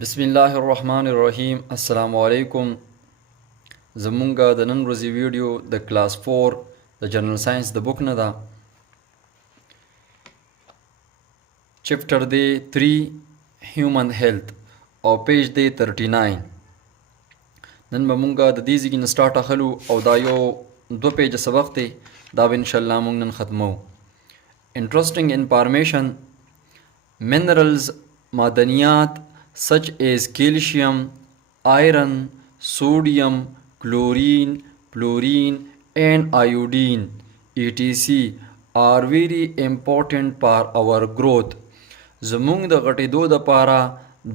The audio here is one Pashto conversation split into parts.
بسم الله الرحمن الرحیم. السلام علیکم. زمونږ د نن ورځې ویډیو د کلاس 4 د جنرال ساينس د بوک نه ده. چپټر دی 3 هیومن هیلث او پیج دی 39. نن به مونږ د دې ځای نه سټارټ اخلو او دا یو 2 پیج سبق دی. دا به ان شاء الله مونږ نن ختمو. انټرسټینګ انفارمیشن: منرالز معدنیات such as calcium, iron, sodium, chlorine, fluorine and iodine etc are very important for our growth. زمونږ د غټېدو دپاره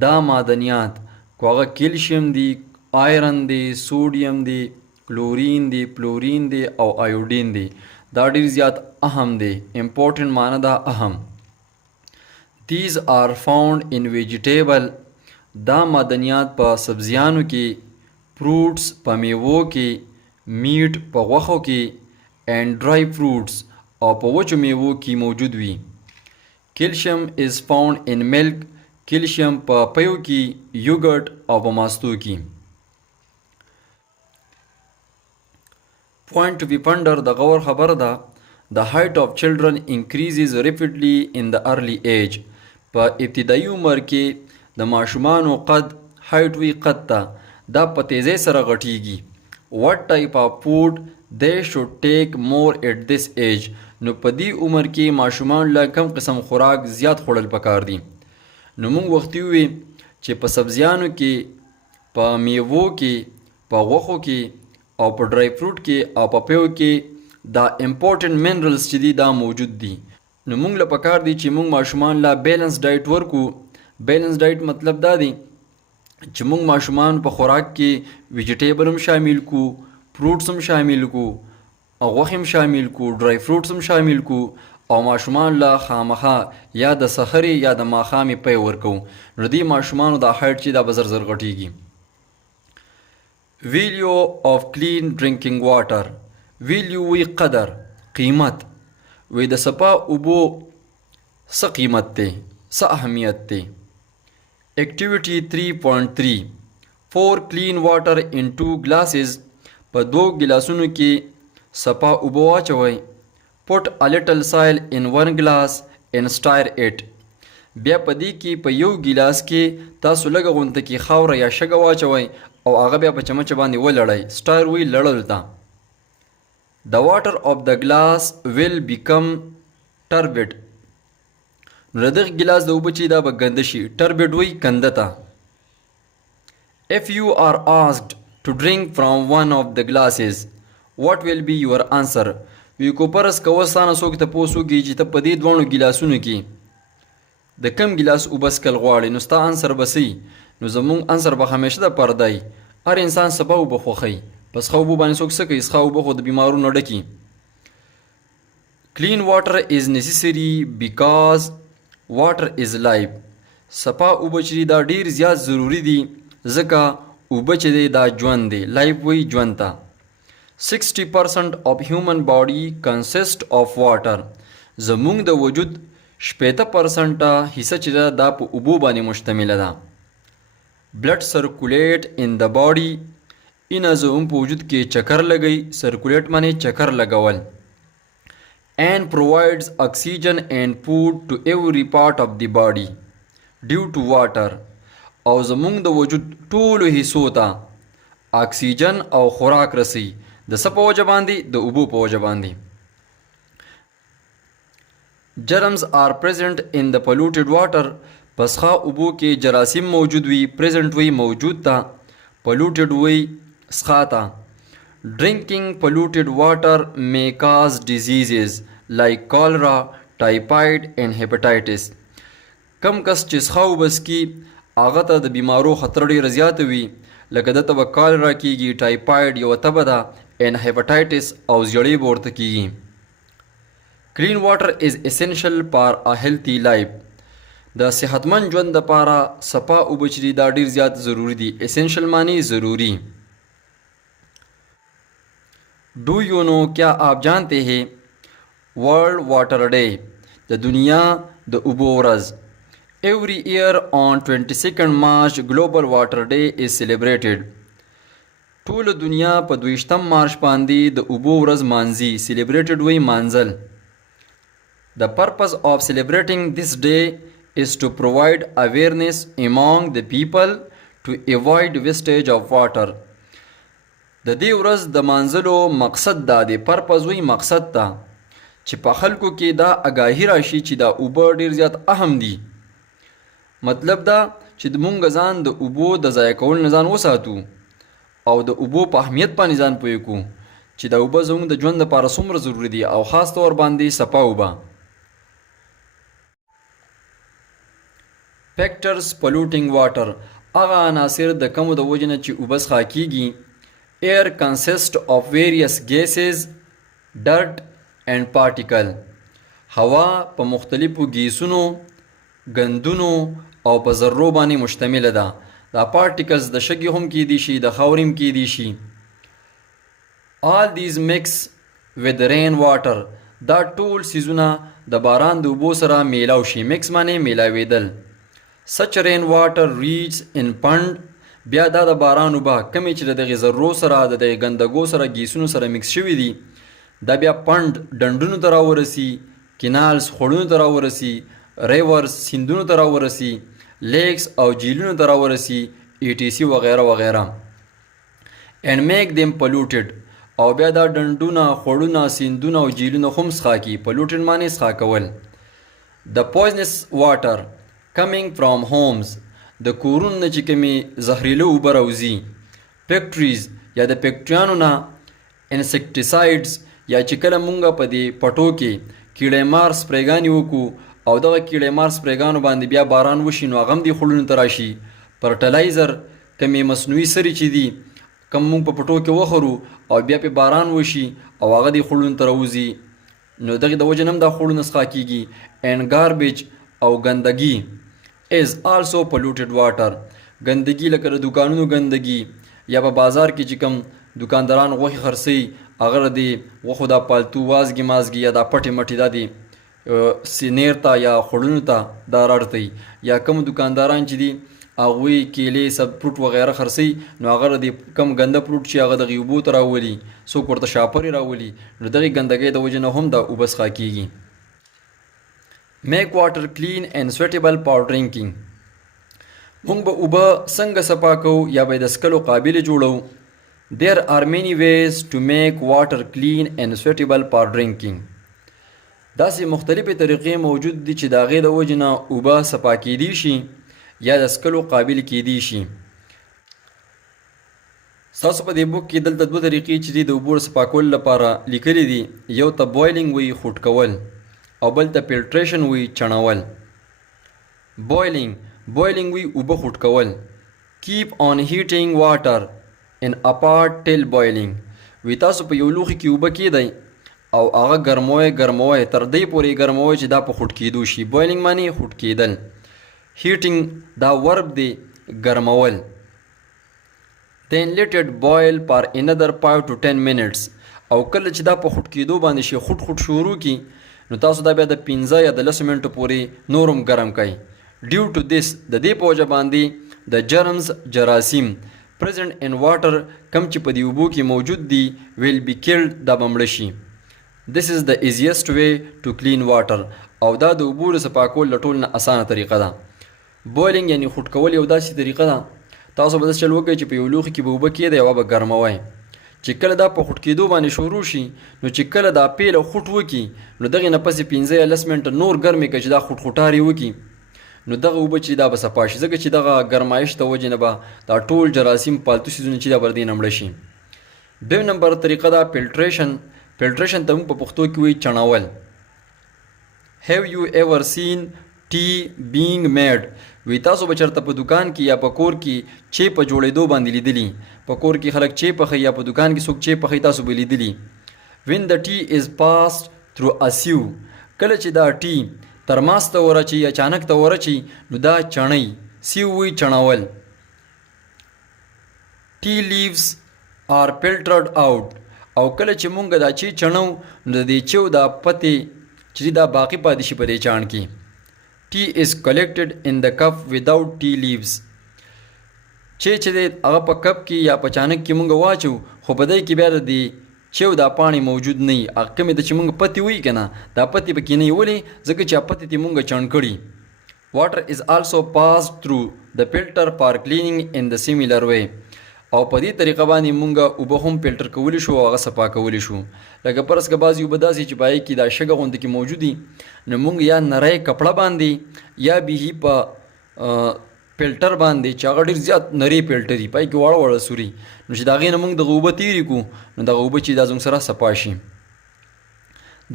دا معدنیات کو هغه کیلشیم دی، آیرن دی، سوډیم دی، کلورین دی، فلورین دی او آیوډین دی، دا ډیر زیات اهم دی. امپورټنٹ معنی دا اهم. These are found in vegetable. دا معدنیات په سبزیانو کې، فروټس په میوو کې، میټ په غوښو کې، اینڈ ډرائی فروټس او په وچو میوو کې موجود وي. کیلشیم از فاؤنڈ ان ملک. کیلشیم په پیو کې، یوګرټ او په ماستو کې. پوائنٹ ټو بی پنډر د غور خبر ده. The height of children increases rapidly in the early age. په ابتدایي عمر کې د ماشومانو قد هایټ وی قد ته دا په تیزۍ سره غټیږي. what type of food they should take more at this age. نو په دې عمر کې ماشومان له کم قسم خوراک زیات خوړل پکار دي. نو موږ وختي وي چې په سبزیانو کې، په میوو کې، په غوښو کې او په ډرای فروټ کې او په پیو کې دا امپورټنٹ منرلز چې دي دا موجود دي. نو موږ له پکار دي چې موږ ماشومان له بیلنس ډایټ ورکو. بیلنس ډایټ مطلب دا دی چې موږ ماشومان په خوراک کې ویجیټیبل هم شامل کو، فروټس هم شامل کو او غوښې هم شامل کو، ډرای فروټس هم شامل کو او ماشومان له خامخا یا د سحرې یا د ماښامې پی ورکو. نو دې ماشومانو دا هایټ چې دا به زر زر غټیږي. ویلیو آف کلین ډرینکینګ واټر. ویلیو وی قدر، قیمت. وی د صفا اوبو څه قیمت دی، څه اهمیت دی. Activity 3.3 4 clean water in 2 glasses. په 2 ګلاسونو کې صفا اوبه واچوئ. Put a little soil in 1 glass and stir it. بیا په دې کې په 1 ګلاس کې تاسو لږه غونته کې خاوره یا شګه واچوئ او هغه بیا په چمچ باندې ولړئ. سټایر وی لړل ته. The water of the glass will become turbid. نو د دغه ګلاس د اوبه چې دا به ګنده شي. ټربډ وی کنده ته. If you are asked to drink from one of the glasses, what will be your answer? وی کو پرس کوه ستانه څوک تپوس وکړي چې ته په دې دواړو ګلاسونو کې د کم ګلاس اوبه څکل غواړې، نو ستا انسر به څه؟ نو زمونږ انسر به همیشه د پرده وي. هر انسان صفا اوبه خوښوي. په څښه اوبو باندې څوک څه کوي؟ څښه اوبه خو د بیمارونو ډکي. Clean water is necessary because water is life. صفا اوبه چې دا ډیر زیات ضروری دي ځکه اوبه چې دی دا ژوند دی. لایف وی ژوند ته. 60% of human body consist of water. زمونږ د وجود 60% حصه چې دا په اوبو باندې مشتمله ده. blood circulate in the body. اینه زمونږ په وجود کې چکر لګی. سرکولیټ معنی چکر لګول. and provides oxygen and food to every part of the body due to water. او زمونږ د وجود ټولو حصو ته اکسیجن او خوراک رسی د څه په وجه باندې؟ د اوبو په وجه باندې. germs are present in the polluted water. پس ښه اوبو کې جراثیم موجود وي. present وی موجود تا. polluted وی څښا تا. Drinking polluted water may cause diseases like cholera, typhoid and hepatitis. کم کس چې څښا اوبه څکي هغه ته د بیمارو خطر ډېره زیاته وي، لکه دته به کالرا کیږي، ټایفاید یوه تبه ده، and hepatitis او زیړې به ورته کیږي. Clean water is essential for a healthy life. د صحتمند ژوند دپاره صفا اوبه چې دي دا ډېر زیات ضروري دي. essential معنی ضروری. Do you know क्या आप जानते हैं world water day د دنیا د اوبو ورځ Every year on 22nd March, Global Water Day is celebrated. ټول دنیا په 22 مارچ باندې د اوبو ورځ مانځي. celebrated وی مانځل. The purpose of celebrating this day is to provide awareness among the people to avoid wastage of water. د دې ورځ د مانځلو مقصد دا دی. purpose وی مقصد دا چې په خلکو کې دا آگاهی راشي چې دا اوبه ډیر زیات اهم دي. مطلب دا چې د مونږ ځان د اوبو د ضایع کول نه ځان وساتو او د اوبو په اهمیت باندې ځان پوه کړو چې د اوبه زموږ د ژوند لپاره څومره ضروري دي او خاص طور باندې صفا اوبه. فیکټرز پلوټینګ واټر هغه عناصر د کمو د وجې نه چې اوبه څښا کیږي. ایر کنسسټ اف ویریس ګیسز ډرټ اینډ پارټیکل. هوا په مختلفو ګیسونو، ګندونو او په ذرو باندې مشتمله ده. دا پارټیکلز د شګې هم کیدی شي، د خاورې هم کیدی شي. all these mix with rain water. دا ټول سیزونه د باران د اوبو سره میلاو شي. مکس معنی میلاویدل. such rain water reaches in pond. بیا دا د باران اوبه کمې چې د دغې ذرو سره د دغې ګندګو سره ګیسونو سره مکس شوي دي دا بیا پند ډنډونو ته راورسي، کینالز خوړونو ته راورسي، ریورز سیندونو ته راورسي، لیکس او جیلونو ته راورسي، ETC وغیره وغیره. and make them polluted. او بیا دا ډنډونه، خوړونه، سیندونه او جیلونه هم څښا کی. polluted معنی څښا کول. the poisonous water coming from homes. د کورونو نه چې کومې زهریله اوبه راوځي. فیکټریز یا د فیکټریانو نه. انسیکټیسایډز یا چې کله مونږ په دې پټو کې کیړې مار سپریګانې وکړو او دغه کیړې مار سپریګانو باندې بیا باران وشي نو هغه هم دې خوړونو ته راشي. فرټیلایزر کمې مصنوعي سرې چې دي کم مونږ په پټو کې وخورو او بیا پې باران وشي او هغه دې خوړونو ته راوځي نو دغې د وجې نه هم دا خوړونه څښا کیږي. and garbage او ګندګي is also polluted water. ګندګي لکه د دوکانونو ګندګي یا په بازار کې چې کوم دکانداران غوښې خرڅوي هغه د غوښو دا پالتو وازګې مازګې یا دا پټې مټې دا دي سینیر ته یا خوړونو ته دا راړتوي. یا کوم دکانداران چې دي هغوی کیلې سب فروټ وغیره خرڅوي نو هغه د کم ګنده فروټ چې هغه دغې اوبو ته راولي، څوک ورته شاپرې راولي نو دغې ګندګۍ د وجې نه هم دا اوبه څښا کیږي. make water clean and suitable for drinking. مونږ به اوبه څنګه صفا کوو یا به یې د څښلو قابلې جوړو. there are many ways to make water clean and suitable for drinking. داسې مختلفې طریقې موجود دي چې د هغې د وجې نه اوبه صفا کیدی شي یا د څښلو قابل کیدی شي. ستاسو په دې بوک کې دلته دوه طریقې چې دي د اوبو صفا کولو لپاره لیکلي دي. یو ته بویلینګ وي خوټ کول او بل ته فلټریشن وي چڼول. بویلینګ وي اوبه خوټ کول. keep on heating water in a pot till boiling. وی تاسو په یو لوښي کې اوبه کیدئ او هغه ګرموئ تر دې پورې ګرموئ چې دا په خوټ کیدو شي. بویلینګ معنی خوټ کیدل. هیټینګ دا ورب دی ګرمول. then let it boil for another 5 to 10 minutes. او کله چې دا په خوټ کیدو باندې شي خوټ شروع کی نو تاسو دا بیا د 15 یا د 10 منټو پورې نورم ګرم کړئ. due to this د دې په وجه باندې د جرمز جراثیم present in water کم چې په دې اوبو کې موجود دي will be killed دا به مړه شي. this is the easiest way to clean water. او دا د اوبو د صفا کولو له ټولو نه اسانه طریقه ده. بویلینګ یعنی خوټ کول یو داسې طریقه ده تاسو به داسې چل وکړئ چې په یو لوښي کې به اوبه کیدئ او به ګرموئ. چې کله دا په خوټ کیدو باندې شروع شي نو چې کله دا پیله خوټ وکړي نو دغې نه پسې 15 یا 10 منټه نور ګرمې کړئ چې دا خوټارې وکړي نو دغه اوبه چې دا به صفا شي ځکه چې دغه ګرمایش د وجې نه به دا ټول جراثیم پالتو څیزونه چې دا به د دې نه مړه شي. دویم نمبر طریقه ده فلټریشن ته موږ په پښتو کې وایي چڼول. have you ever seen tea being made. وی تاسو به چېرته په دکان کې یا په کور کې چای په جوړېدو باندې لیدلي. په کور کې خلک چای پخوي یا په دکان کې څوک چای پخوي تاسو به لیدلي. when the tea is passed through a sieve. کله چې دا ټي ترماس ته ورچي یا اچانک ته ورچي نو دا چڼئ. سیو وی چڼول. tea leaves are filtered out. او کله چې مونږ دا چای چڼو نو د دې چیو دا پتې چې دا باقي پاتې شي په دې چاڼ کې. tea is collected in the cup without tea leaves. چې دی هغه په کپ کې یا په چانک کې مونږ واچو خو په دی کې بیا د چیو دا پاڼې موجود نه وي. هغه کومې د چې مونږ پتې وایي که نه دا پتې پکې نه وي. ولې؟ ځکه چې پتې ته مونږ چڼ کړي. Water is also passed through the filter for cleaning in the similar way. او په دې طریقه باندې مونږ اوبه هم فلټر کولی شو او هغه صفا کولی شو. لکه فرض که بعضې اوبه داسې چې په هغې کې دا شګه غوندې کې موجود دي نو مونږ یا نری کپړه باندې یا بیخي په فلټر باندې چې هغه ډېر زیات نری فلټر دي پای کې واړه واړه سوري نو چې د هغې نه مونږ دغه اوبه تېرې کړو نو دغه اوبه چې دا زموږ سره صفا شي.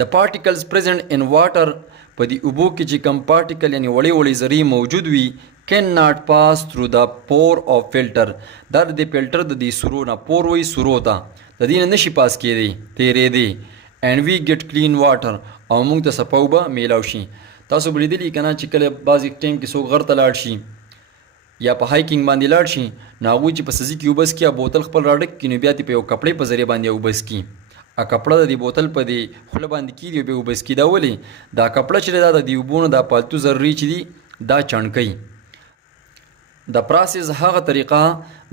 The particles present in water په دې اوبو کې چې کم پارټیکل یعنې وړې وړې ذرې موجود وي can not pass through the pore of filter. دا د فلټر د دې سرو نه پور وایي سرو ته د دې نه نشي پاس کېدی تېرېدی. and we get clean water او موږ ته صفا اوبه میلاو شي. تاسو به لیدلي که نه چې کله بعضې ټایم کې څوک غر ته لاړ شي یا په هایکینګ باندې لاړ شي نو هغوی چې په سزي کې اوبه څکي بوتل خپل راډک کړي نو بیا ترې په یو کپړې په ذریعه باندې اوبه څکي. کپړه د دې بوتل په دې خوله باندې کېږي او بیا اوبه څکي. دا ولې؟ دا کپړه چې دا د دې اوبو نه دا پالتو ذرې چې دي دا چڼ کوي. د پروسس هغه طریقه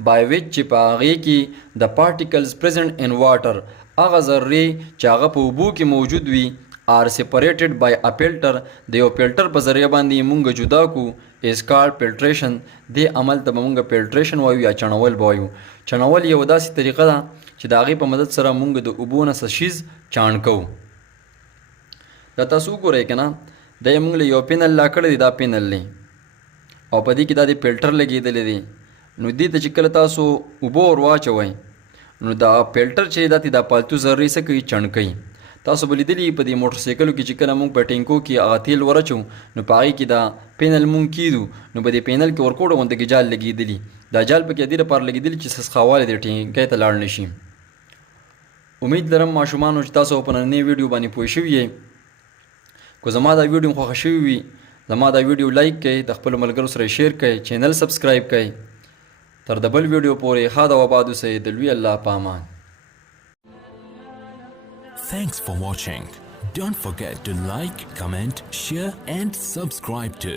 by which چې په هغې کې د particles present in water هغه ذرې چې هغه په اوبو کې موجود وي are separated by a filter د یو فلټر په ذریعه باندې مونږ جدا کو is called filtration. دې عمل ته به مونږ filtration وایو یا چڼول به وایو. چڼول یو داسې طریقه ده چې د هغې په مدد سره مونږ د اوبو نه څه شیز چاڼ کوو. دا تاسو وګورئ که نه دا یې مونږ له یو پینل لا کړی دی دا پینل دی او په دې کې دا د فلټر لګېدلی دی نو دې ته چې کله تاسو اوبه ور واچوئ نو دا فلټر چې دا دا پالتو ذرې څه کوي چڼ کوي. تاسو به لیدلي په دې موټر سایکلو کې چې کله مونږ په ټینکو کې هغه تیل ورچو نو په هغې کې دا پینل مونږ کیدو نو په دې پینل کې ورکوټه غوندې کې جال لګېدلي دا جال پکې دې لپاره لګېدلي چې سخاوالی دې ټینکۍ ته لاړ نه شي. امید لرم ماشومانو چې تاسو په نننۍ ویډیو باندې پوه شوي یئ. که زما دا ویډیو خوښه شوي وي زما دا ویډیو لایک کړئ د خپلو ملګرو سره شیر کړئ چینل سبسکرایب کړئ. تر د بل ویډیو پورې ښه د وباد اوسئ د لوی الله په امان. Thanks for watching. Don't forget to like, comment, share and subscribe to